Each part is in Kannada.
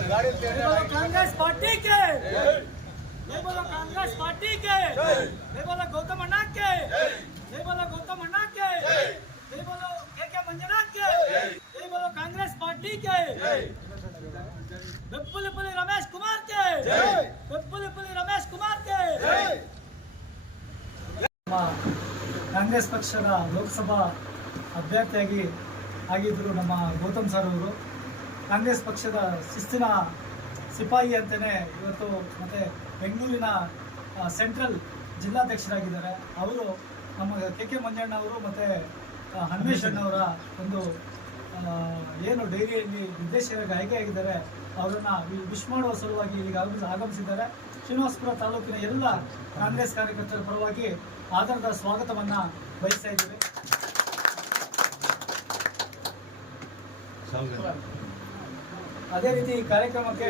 कांग्रेस पार्टी के जय बोलो कांग्रेस पार्टी के जय बोलो गौतम अन्ना के जय बोलो गौतम अन्ना के जय बोलो के के मंजुनाथ के जय बोलो कांग्रेस पार्टी के ಬೆಪ್ಪುಲಿ ಪುಲಿ ರಮೇಶ್ ಕುಮಾರ್ ಕೆ ಬೆಪ್ಪುಲಿ ಪುಲಿ ರಮೇಶ್ ಕುಮಾರ್ ಕೆ ನಮ್ಮ ಕಾಂಗ್ರೆಸ್ ಪಕ್ಷದ ಲೋಕಸಭಾ ಅಭ್ಯರ್ಥಿಯಾಗಿ ಆಗಿದ್ದರು ನಮ್ಮ ಗೌತಮ್ ಸರ್ ಅವರು. ಕಾಂಗ್ರೆಸ್ ಪಕ್ಷದ ಶಿಸ್ತಿನ ಸಿಪಾಯಿ ಅಂತಲೇ ಇವತ್ತು ಮತ್ತು ಬೆಂಗಳೂರಿನ ಸೆಂಟ್ರಲ್ ಜಿಲ್ಲಾಧ್ಯಕ್ಷರಾಗಿದ್ದಾರೆ. ಅವರು ನಮ್ಮ ಕೆ ಕೆ ಮಂಜಣ್ಣ ಅವರು ಮತ್ತು ಹನುಮೇಶ್ ಅಣ್ಣವರ ಒಂದು ಏನು ಡೈರಿಯಲ್ಲಿ ನಿರ್ದೇಶಕರಾಗಿ ಆಯ್ಕೆಯಾಗಿದ್ದಾರೆ ಅವರನ್ನು ವಿಶ್ ಮಾಡುವ ಸಲುವಾಗಿ ಇಲ್ಲಿಗೆ ಆಗಮಿಸಿ, ಆಗಮಿಸಿದ್ದಾರೆ. ಶ್ರೀನಿವಾಸಪುರ ತಾಲೂಕಿನ ಎಲ್ಲ ಕಾಂಗ್ರೆಸ್ ಕಾರ್ಯಕರ್ತರ ಪರವಾಗಿ ಆಧಾರದ ಸ್ವಾಗತವನ್ನು ಬಯಸ್ತಾ ಅದೇ ರೀತಿ ಈ ಕಾರ್ಯಕ್ರಮಕ್ಕೆ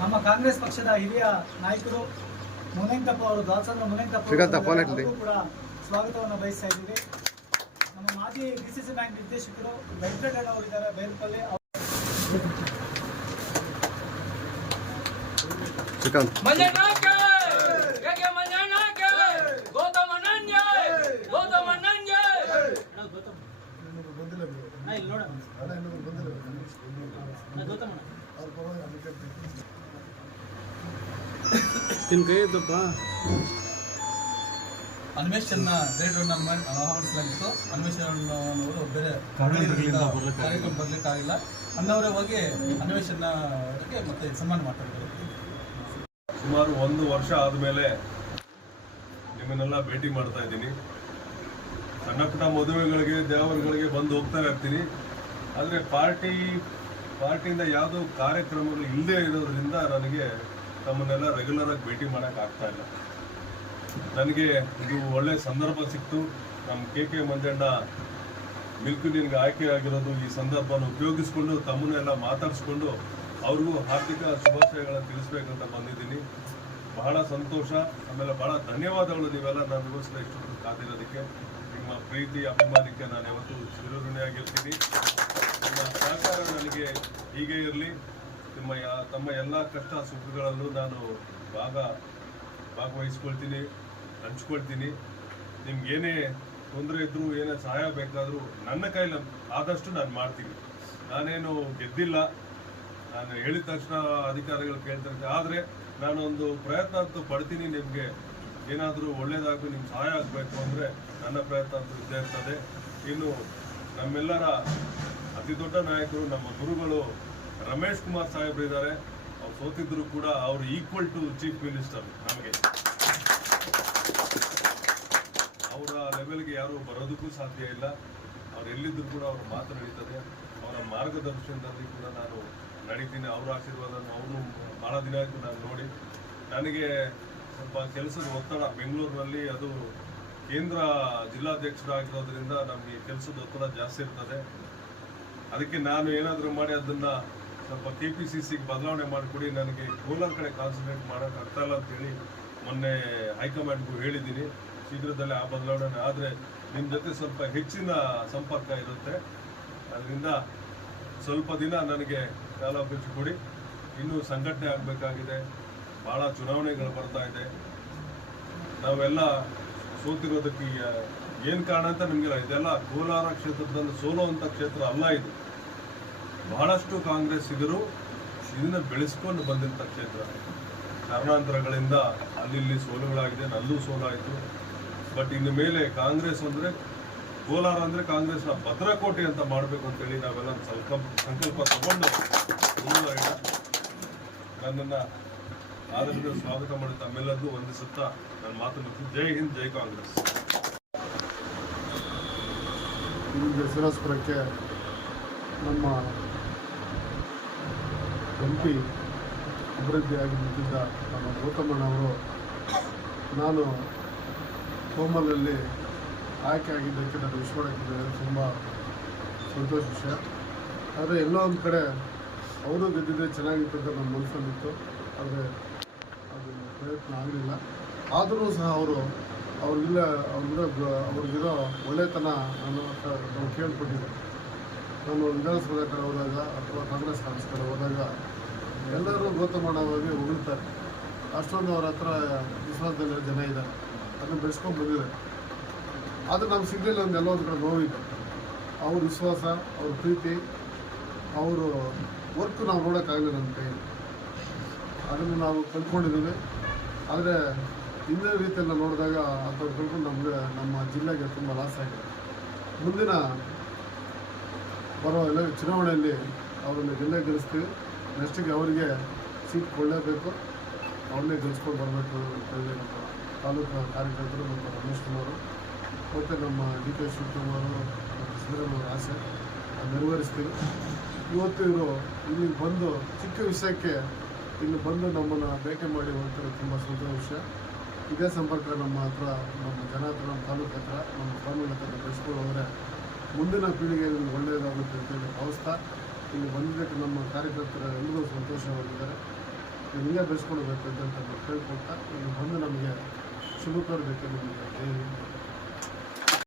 ನಮ್ಮ ಕಾಂಗ್ರೆಸ್ ಪಕ್ಷದ ಹಿರಿಯ ನಾಯಕರು ಮುನೇಂಕಪ್ಪ ಅವರು ದಾಸಂದ್ರ ಮುನೇಂಕಪ್ಪ ಕೂಡ ಸ್ವಾಗತವನ್ನು ಬಯಸ್ತಾ ಇದ್ದೀವಿ. ನಮ್ಮ ಮಾಜಿ ಡಿ ಸಿ ಸಿ ಬ್ಯಾಂಕ್ ನಿರ್ದೇಶಕರು ವೆಂಕಟಣ್ಣ ಅವರು ಇದ್ದಾರೆ ಬೈಲ್ಪಲ್ಲಿ ಶ್ರೀಕಾಂತ್. ಕೈ ಇದ್ದಪ್ಪ ಆಹ್ವಾನಿಸಲಾಗಿತ್ತು ಅನ್ವೇಷಣವರು ಬೇರೆ ಕಾರ್ಯಕ್ರಮ ಬರಲಿಕ್ಕಾಗಿಲ್ಲ. ಅನ್ನವರ ಹೋಗಿ ಮತ್ತೆ ಸನ್ಮಾನ ಮಾಡ್ತಾರೆ. ಸುಮಾರು ಒಂದು ವರ್ಷ ಆದಮೇಲೆ ನಿಮ್ಮನ್ನೆಲ್ಲ ಭೇಟಿ ಮಾಡ್ತಾ ಇದ್ದೀನಿ. ಸಣ್ಣ ಪುಟ್ಟ ಮದುವೆಗಳಿಗೆ, ದೇವರುಗಳಿಗೆ ಬಂದು ಹೋಗ್ತಾ ಇರ್ತೀನಿ. ಆದರೆ ಪಾರ್ಟಿ, ಪಾರ್ಟಿಯಿಂದ ಯಾವುದೋ ಕಾರ್ಯಕ್ರಮಗಳು ಇಲ್ಲದೆ ಇರೋದ್ರಿಂದ ನನಗೆ ತಮ್ಮನ್ನೆಲ್ಲ ರೆಗ್ಯುಲರ್ ಆಗಿ ಭೇಟಿ ಮಾಡೋಕೆ ಆಗ್ತಾ ಇಲ್ಲ. ನನಗೆ ಇದು ಒಳ್ಳೆ ಸಂದರ್ಭ ಸಿಕ್ತು. ನಮ್ಮ ಕೆ ಕೆ ಮಂಜಣ್ಣ ಮಿಲ್ಕ್ ನಿನ್ಗೆ ಆಯ್ಕೆ ಆಗಿರೋದು ಈ ಸಂದರ್ಭನ ಉಪಯೋಗಿಸ್ಕೊಂಡು ತಮ್ಮನ್ನೆಲ್ಲ ಮಾತಾಡಿಸ್ಕೊಂಡು ಅವ್ರಿಗೂ ಹಾರ್ದಿಕ ಶುಭಾಶಯಗಳನ್ನು ತಿಳಿಸ್ಬೇಕಂತ ಬಂದಿದ್ದೀನಿ. ಬಹಳ ಸಂತೋಷ. ಆಮೇಲೆ ಬಹಳ ಧನ್ಯವಾದಗಳು ನೀವೆಲ್ಲ ನನಗೋಸ್ಕರ ಇಷ್ಟು ಕಾದಿರೋದಕ್ಕೆ. ನಿಮ್ಮ ಪ್ರೀತಿ ಅಭಿಮಾನಕ್ಕೆ ನಾನು ಯಾವತ್ತೂ ಚಿರಋಣಿಯಾಗಿರ್ತೀನಿ ನನ್ನ ಸಹಕಾರ ನನಗೆ ಹೀಗೆ ಇರಲಿ. ನಿಮ್ಮ ತಮ್ಮ ಎಲ್ಲ ಕಷ್ಟ ಸುಖಗಳಲ್ಲೂ ನಾನು ಭಾಗ, ಭಾಗವಹಿಸ್ಕೊಳ್ತೀನಿ, ಹಂಚ್ಕೊಳ್ತೀನಿ. ನಿಮ್ಗೇನೇ ತೊಂದರೆ ಇದ್ದರೂ ಏನೇ ಸಹಾಯ ಬೇಕಾದರೂ ನನ್ನ ಕೈಲಿ ಆದಷ್ಟು ನಾನು ಮಾಡ್ತೀನಿ. ನಾನೇನು ಗೆದ್ದಿಲ್ಲ. ನಾನು ಹೇಳಿದ ತಕ್ಷಣ ಅಧಿಕಾರಿಗಳು ಕೇಳ್ತಾರೆ ಆದರೆ ನಾನೊಂದು ಪ್ರಯತ್ನ ಅಂತೂ ಪಡ್ತೀನಿ ನಿಮಗೆ. ಏನಾದರೂ ಒಳ್ಳೆಯದಾಗಿ ನಿಮ್ಗೆ ಸಹಾಯ ಆಗಬೇಕು ಅಂದರೆ ನನ್ನ ಪ್ರಯತ್ನ ಅಂತೂ ಇದ್ದೇ ಇರ್ತದೆ. ಇನ್ನು ನಮ್ಮೆಲ್ಲರ ಅತಿ ದೊಡ್ಡ ನಾಯಕರು ನಮ್ಮ ಗುರುಗಳು ರಮೇಶ್ ಕುಮಾರ್ ಸಾಹೇಬ್ರು ಇದ್ದಾರೆ. ಅವ್ರು ಸೋತಿದ್ರು ಕೂಡ ಅವರು ಈಕ್ವಲ್ ಟು ಚೀಫ್ ಮಿನಿಸ್ಟರ್ ನಮಗೆ. ಅವರ ಲೆವೆಲ್ಗೆ ಯಾರು ಬರೋದಕ್ಕೂ ಸಾಧ್ಯ ಇಲ್ಲ. ಅವ್ರು ಎಲ್ಲಿದ್ದರೂ ಕೂಡ ಅವ್ರ ಮಾತು ನಡೀತದೆ. ಅವರ ಮಾರ್ಗದರ್ಶನದಲ್ಲಿ ಕೂಡ ನಾನು ನಡೀತೀನಿ. ಅವರ ಆಶೀರ್ವಾದವನ್ನು ಅವರು ಭಾಳ ದಿನ ಆಯಿತು ನಾನು ನೋಡಿ. ನನಗೆ ಸ್ವಲ್ಪ ಕೆಲಸದ ಒತ್ತಡ ಬೆಂಗಳೂರಿನಲ್ಲಿ ಅದು ಕೇಂದ್ರ ಜಿಲ್ಲಾಧ್ಯಕ್ಷರಾಗಿರೋದ್ರಿಂದ ನಮಗೆ ಕೆಲಸದ ಒತ್ತಡ ಜಾಸ್ತಿ ಇರ್ತದೆ. ಅದಕ್ಕೆ ನಾನು ಏನಾದರೂ ಮಾಡಿ ಅದನ್ನು ಸ್ವಲ್ಪ ಕೆ ಪಿ ಸಿ ಸಿಗೆ ಬದಲಾವಣೆ ಮಾಡಿಕೊಡಿ, ನನಗೆ ಕೋಲಾರ ಕಡೆ ಕಾನ್ಸಂಟ್ರೇಟ್ ಮಾಡೋಕೆ ಆಗ್ತಾ ಇಲ್ಲ ಅಂತೇಳಿ ಮೊನ್ನೆ ಹೈಕಮಾಂಡ್ಗೂ ಹೇಳಿದ್ದೀನಿ. ಶೀಘ್ರದಲ್ಲೇ ಆ ಬದಲಾವಣೆ ಆದರೆ ನಿಮ್ಮ ಜೊತೆ ಸ್ವಲ್ಪ ಹೆಚ್ಚಿನ ಸಂಪರ್ಕ ಇರುತ್ತೆ. ಅದರಿಂದ ಸ್ವಲ್ಪ ದಿನ ನನಗೆ ಕಾಲಾವಕಾಶ ಕೊಡಿ. ಇನ್ನೂ ಸಂಘಟನೆ ಆಗಬೇಕಾಗಿದೆ. ಭಾಳ ಚುನಾವಣೆಗಳು ಬರ್ತಾ ಇದೆ. ನಾವೆಲ್ಲ ಸೋತಿರೋದಕ್ಕೆ ಏನು ಕಾರಣ ಅಂತ ನಿಮಗೆ ಇದೆಲ್ಲ ಕೋಲಾರ ಕ್ಷೇತ್ರದಲ್ಲಿ ಸೋಲುವಂಥ ಕ್ಷೇತ್ರ ಅಲ್ಲ ಇದು. ಬಹಳಷ್ಟು ಕಾಂಗ್ರೆಸ್ ಇದ್ರು ಇದನ್ನ ಬೆಳೆಸ್ಕೊಂಡು ಬಂದಿರ್ತ ಕ್ಷೇತ್ರ. ಕಾರಣಾಂತರಗಳಿಂದ ಅಲ್ಲಿ ಸೋಲುಗಳಾಗಿದೆ, ನಲ್ಲೂ ಸೋಲಾಯಿತು. ಬಟ್ ಇನ್ನು ಮೇಲೆ ಕಾಂಗ್ರೆಸ್ ಅಂದರೆ, ಕೋಲಾರ ಅಂದರೆ ಕಾಂಗ್ರೆಸ್ನ ಭದ್ರಕೋಟೆ ಅಂತ ಮಾಡಬೇಕು ಅಂತೇಳಿ ನಾವೆಲ್ಲ ಸಂಕಲ್ಪ ಸಂಕಲ್ಪ ತಗೊಂಡು ನನ್ನನ್ನು ಆದರಿಂದ ಸ್ವಾಗತ ಮಾಡಿ ತಮ್ಮೆಲ್ಲರಿಗೂ ವಂದಿಸುತ್ತಾ ನನ್ನ ಮಾತು ಮುಗಿಸಿ ಜೈ ಹಿಂದ್, ಜೈ ಕಾಂಗ್ರೆಸ್. ದಸರಾಸ್ಪುರಕ್ಕೆ ನಮ್ಮ ಎಂ ಪಿ ಅಭಿವೃದ್ಧಿಯಾಗಿ ನಿಂತಿದ್ದ ನಮ್ಮ ಗೌತಮಣ್ಣವರು ನಾನು ಕೋಮಲಲ್ಲಿ ಆಯ್ಕೆ ಆಗಿದ್ದಕ್ಕೆ ನಾನು ವಿಶ್ವಡಕ್ಕೆ ತುಂಬ ಸಂತೋಷ ವಿಷಯ. ಆದರೆ ಎಲ್ಲೋ ಒಂದು ಕಡೆ ಅವರು ಗೆದ್ದಿದ್ದರೆ ಚೆನ್ನಾಗಿತ್ತು ಅಂತ ನನ್ನ ಮನಸ್ಸಲ್ಲಿತ್ತು ಆದರೆ ಪ್ರಯತ್ನ ಆಗಲಿಲ್ಲ ಆದರೂ ಸಹ ಅವರು ಅವ್ರಿಗಿಲ್ಲ, ಅವ್ರಿಗಿರೋ ಅವ್ರಿಗಿರೋ ಒಳ್ಳೆತನ ನಾನು ನಾವು ಕೇಳ್ಪಟ್ಟಿದ್ದೆ ನಾನು ವಿಧಾನಸಭೆ ಕಡೆ ಹೋದಾಗ ಅಥವಾ ಕಾಂಗ್ರೆಸ್ ಕಾಂಗ್ರೆಸ್ ಕಡೆ ಹೋದಾಗ ಎಲ್ಲರೂ ಗೌತಮಣ್ಣವಾಗಿ ಉಗುಳ್ತಾರೆ. ಅಷ್ಟೊಂದು ಅವ್ರ ಹತ್ರ ವಿಶ್ವಾಸದಲ್ಲಿ ಜನ ಇದ್ದಾರೆ. ಅದನ್ನು ಬೆಳೆಸ್ಕೊಂಡು ಬಂದಿದೆ ಅದು ನಮ್ಮ ಸಿಗಲಿಲ್ಲ ಒಂದು ಎಲ್ಲೊಂದು ಕಡೆ ನೋವಿದೆ. ಅವ್ರ ವಿಶ್ವಾಸ, ಅವ್ರ ಪ್ರೀತಿ, ಅವರು ವರ್ಕ್ ನಾವು ನೋಡೋಕ್ಕಾಗಲಿಲ್ಲ ನಮ್ಮ ಕೈಯಲ್ಲಿ. ಅದನ್ನು ನಾವು ಕಲ್ತ್ಕೊಂಡಿದ್ದೀವಿ ಆದರೆ ಇಂದಿನ ರೀತಿಯನ್ನು ನೋಡಿದಾಗ ಅಂಥವ್ರು ಕಲ್ತ್ಕೊಂಡು ನಮಗೆ ನಮ್ಮ ಜಿಲ್ಲೆಗೆ ತುಂಬ ಲಾಸ್ ಆಗಿದೆ. ಮುಂದಿನ ಬರೋ ಎಲ್ಲ ಚುನಾವಣೆಯಲ್ಲಿ ಅವರನ್ನು ಗೆಲ್ಲೇ ಗೆಲ್ಲಿಸ್ತೀವಿ. ನೆಕ್ಸ್ಟಿಗೆ ಅವರಿಗೆ ಸೀಟ್ ಕೊಡಲೇಬೇಕು. ಅವ್ರನ್ನೇ ಗೆಲ್ಸ್ಕೊಂಡು ಬರಬೇಕು ಅಂತ ಹೇಳಿ ನಮ್ಮ ತಾಲೂಕು ಕಾರ್ಯಕರ್ತರು ನಮ್ಮ ರಮೇಶ್ ಕುಮಾರ್ ಮತ್ತು ನಮ್ಮ ಡಿ ಕೆ ಶಿವಕುಮಾರ್ ಮತ್ತು ಸಿದ್ದರಾಮಯ್ಯ ಆಸೆ. ನೆರವೇರಿಸ್ತೀವಿ. ಇವತ್ತು ಇವರು ಇಲ್ಲಿಗೆ ಬಂದು ಚಿಕ್ಕ ವಿಷಯಕ್ಕೆ ಇಲ್ಲಿ ಬಂದು ನಮ್ಮನ್ನು ಭೇಟಿ ಮಾಡಿ ಹೋಗ್ತಾರೆ ತುಂಬ ಸಂತೋಷ ಇದೇ ಸಂಪರ್ಕ ನಮ್ಮ ಹತ್ರ, ನಮ್ಮ ಜನ ಹತ್ರ, ನಮ್ಮ ತಾಲೂಕು ಹತ್ರ, ನಮ್ಮ ಫ್ಯಾಮಿಲಿ ಹತ್ರ ಬೆಳೆಸ್ಕೊಂಡು ಹೋದರೆ ಮುಂದಿನ ಪೀಳಿಗೆಯಲ್ಲಿ ಒಳ್ಳೆಯದಾಗುತ್ತೆ ಅಂತೇಳಿ ಭಾವಿಸ್ತಾ ಇಲ್ಲಿ ಬಂದಿದ್ದಕ್ಕೆ ನಮ್ಮ ಕಾರ್ಯಕರ್ತರ ಎಲ್ಲರೂ ಸಂತೋಷವಾಗಿದ್ದಾರೆ ಹಿಂಗೆ ಬೆಳೆಸ್ಕೊಳ್ಬೇಕು ಅಂತ ಕೇಳ್ಕೊಳ್ತಾ, ಇಲ್ಲಿ ಬಂದು ನಮಗೆ ಶುಭ ಕೋರಬೇಕು ನಮಗೆ.